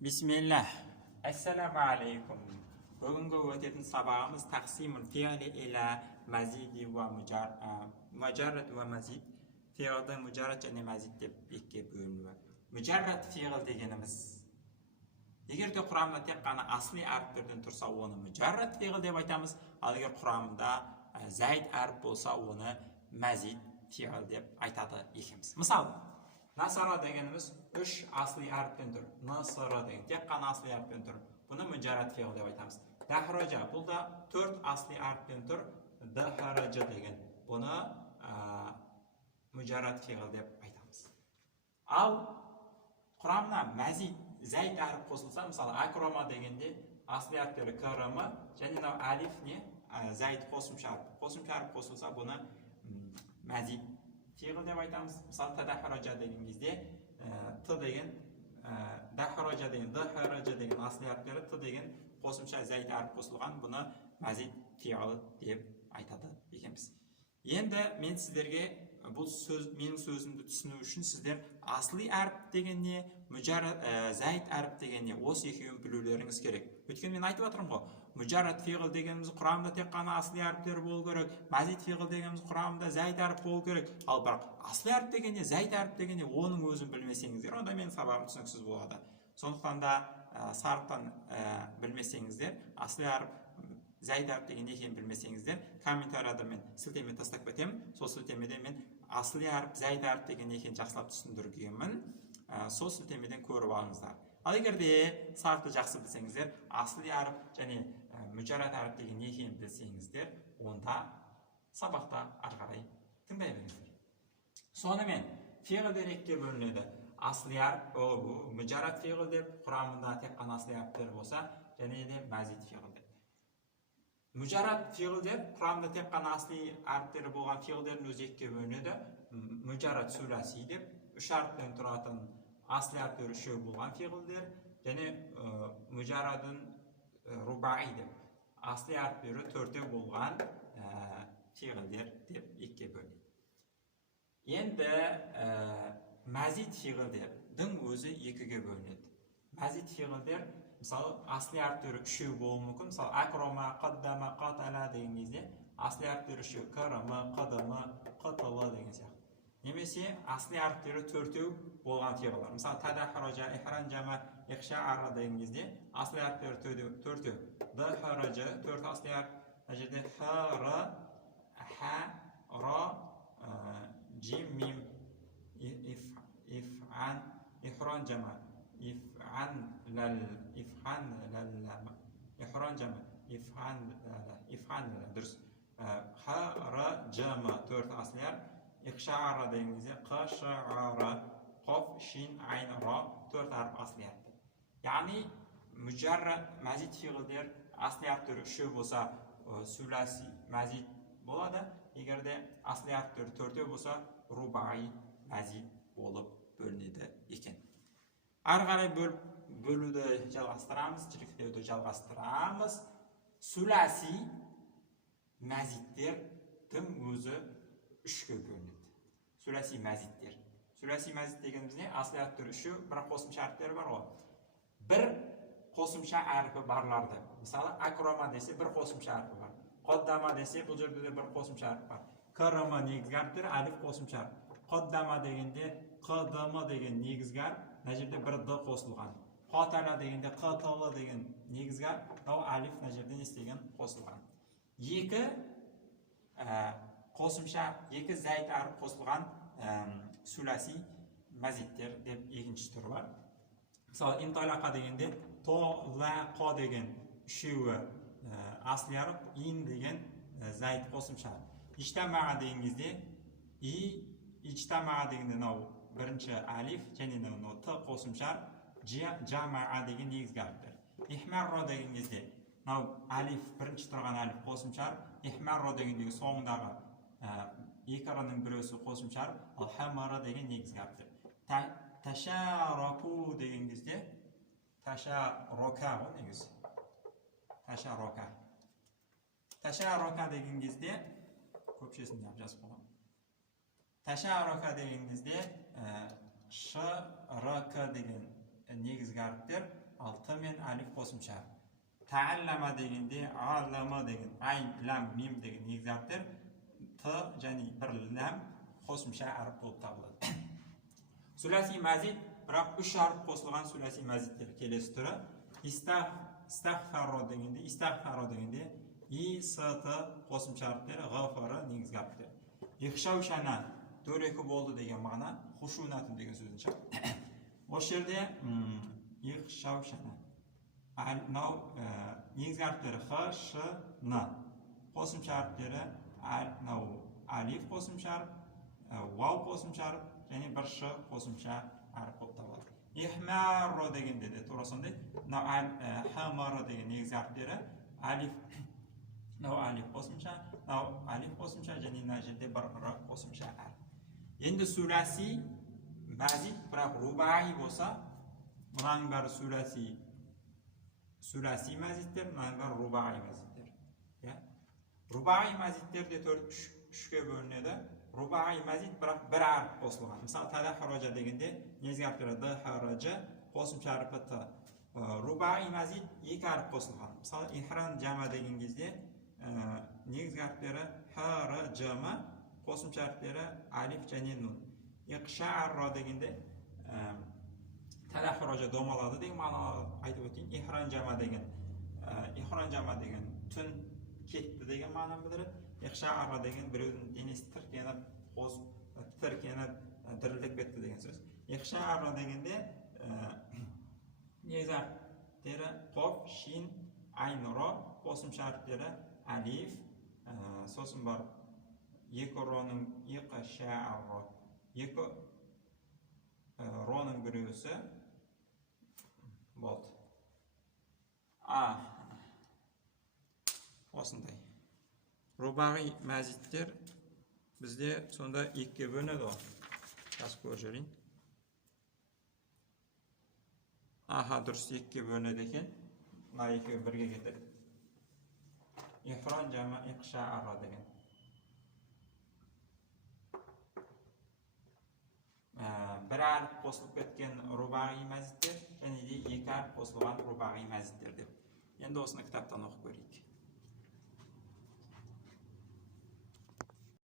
Бисмилlah. Ассаламу алейкум. Бүгінгі өтетін сабағымыз тақсимул фиғли иля мазиди ва мужаррад ва мазид. Фиғлды мужаррад және мазид деп екіге бөлінуі. Мужаррад фиғл дегеніміз, егер де құрамында тек қана асли әріптерден тұрса, оны мужаррад фиғл деп айтамыз. Ал егер құрамында зайд әріп болса, оны мазид фиғл деп айтады екенбіз. Мысалы, насара дегеніміз үш асли әріптен тұр. Насара деген тек қана асли әріптен тұр. Бұны мужаррад фиғл деп айтамыз. Дахраджа, бұл да төрт асли әріптен тұр. Дахраджа деген бұны мужаррад фиғл деп айтамыз. Ал құрамына мазид, зайд әріп қосылса, мысалы акрома дегенде асли әріптері крм және алиф не зайд қосымша әріп қосылса, бұны мазид фиғл деп айтамыз. Мысалы тадахраджа деген кезде т деген дахраджа деген асли әріптері т деген қосымша зайд әріп қосылған, бұны мазид фиғл деп айтады екенбіз. Енді мен сіздерге бұл менің сөзімді түсіну үшін сіздер асли әріп дегенне, зайд әріп дегенне осы екеуін білулеріңіз керек. Өйткені мен айтып жатырмын ғой, мужаррад фиғл дегеніміз құрамында тек қана асли әріптер болу керек, мазид фиғл дегеніміз құрамында зайд әріп болу керек. Ал бірақ асли әріп дегенне, зайд әріп дегенне оның өзін білмесеңіздер, онда менің сабағым түсініксіз болады. Сондықтан да сарыптан білмесеңіздер, асли әріп, зайд әріп деген екенін білмесеңіздер, комментарияда мен сілтеме тастап кетемін. Сол сілтемеде мен асли әріп, зайд әріп деген екенін жақсылап түсіндіргенмін. Сол сілтемеден көріп алыңыздар. Ал егер де сарыпты жақсы білсеңіздер, асли әріп және мужаррад әріп деген екенін білсеңіздер, онда сабақта ары қарай тыңдай беріңіздер. Сонымен фиғлдер екіге бөлінеді. Асли әріп, мужаррад фиғл деп, құрамында тек қана асли әріптер болса, және де мазид фиғл деп. Мужаррад фиғлдер құрамында тек қана асли әріптері болған фиғлдердің өзі екіге бөлінеді. Мужаррад сүласи деп, үш әріптен тұратын асли әріптері үшеу болған фиғлдер, және мужаррадын рубаи деп, асли әріптері төртеу болған фиғлдер деп екіге бөлінеді. Енді мазид фиғлдердің өзі екіге бөлінеді. Мазид фиғлдер, мысалы, асли әріптері үшеу болуы мүмкін. Мысалы, акрома, қаддама, қатала деген кезде асли әріптері үшеу, крм, қадымы, қытылы деген сияқты. Немесе асли әріптері төртеу болған фиғлдар. Мысалы, тадахраджа, ихранжама, ихшаара деген кезде асли әріптері төртеу. Дахраджа, төрт асли әріп, мына жерде х, х, р, жим, мим, ифан, ихранжама, ифан ләл, дұрыс. Х, р, жм, төрт асли әріп. Ихшаара деген кезде қ, ш, р, қоф, шин, айн, р, төрт әріп асли әріп. Яғни мужаррад, мазид фиғлдер асли әріптері үшеу болса, сүласи, мазид болады. Егер де асли әріптері төртеу болса, рубаи, мазид болып бөлінеді екен. Ары қарай бөлуді жалғастырамыз, жіктеуді жалғастырамыз. Сүласи мазидтердің өзі үшке бөлінеді. Сүласи мазидтер. Сүласи мазид дегеніміз не? Асли әріптері үшеу, бірақ қосымша әріптері бар ғой. Бір қосымша әріпі барларды. Мысалы, акрома десе бір қосымша әріпі бар. Қоддама десе, бұл жерде де бір қосымша әріп бар. Крм негізгі әріптері, алиф қосымша әріп. Қоддама дегенде қдм деген негізгі әріп, мына жерде бір д қосылған. Қатала дегенде қтл деген негізгі әріп, алиф мына жерде не істеген қосылған. Екі қосымша, екі зайд әріп қосылған сүласи мазидтер деп екінші түрі бар. Мысалы, инталақа дегенде то, ла, қа деген үшеуі асли әріп, ин деген зайд қосымша. Иштамаға деген кезде иштамаға дегенде бірінші алиф және т қосымша, жамаға деген негізгі әріптер. Ихмарро деген кезде алиф, бірінші тұрған алиф қосымша, ихмарро дегендегі соңындағы екі ырының біреусі қосымша, ал хамара деген негізгі әріптер. Ташараку деген кезде, ташарока ғой негізі. Ташарока деген кезде, көпшесін жазып қойған. Ташарока деген кезде ш, р, к деген негізгі әріптер ал т мен алиф қосымша әріп. Тәәлләма дегенде аллама деген айн, лам, мим деген негізгі әріптер т және бір лам қосымша әріп болып табылады. Сүләси мазид, бірақ үш әріп қосылған сүләси мазидтер келесі түрі. Истағфаро дегенде и, с, т қосымша әріптері, ғафары негізгі әріптер. Иқшаушана дөрекі болды деген мағына, хушунатын деген сөзін шығады. Осы жерде иқшаушана негізгі әріптері х, ш, н. Қосымша әріптері алиф қосымша әріп, вау қосымша әріп, және бір ш қосымша әріп болып табылады. Ихмарро дегенде де тура сондай. Хамара деген негізгі әріптері алиф қосымша, және мына жерде бір р қосымша әріп. Енді сүләси мазид, бірақ рубаи болса, мұнаның бәрі сүләси мазидтер, мұнаның бәрі рубаи мазидтер. Рубаи мазидтер де үшке бөлінеді. Рубаи мазид, бірақ бір әріп қосылған. Мысалы, тадахаража дегенде негізгі әріптері д, хаража, қосымша әріпі т. Рубаи мазид екі әріп қосылған. Мысалы, ихран жама деген кезде негізгі әріптері х, жама, қосымша әріптері алиф және нун. Иқша'арра дегенде тадахаража домалады деген мағына айтып өтейін. Ихран жама деген түн кетті деген мағына білдіреді. Иқша'арра деген біреудің денесі тіркеніп, дірілдеп кетті деген сөз. Иқша'арра дегенде негізгі әріптері қоф, шин, айн, ро, қосымша әріптері алиф, сосын бар екі роның иқша'арра, екі роның біреусі болды. Осындай. Рубаи мазидтер бізде сонда екіге бөлінеді ғой. Жазып көріп жіберейін. Дұрыс, екіге бөлінеді екен. Мына екеуі бірге кетеді. Ихран жама иқша'арра деген. Бір әріп қосылып кеткен рубаи мазидтер, және де екі әріп қосылған рубаи мазидтер деп. Енді осыны кітаптан оқып көрейік.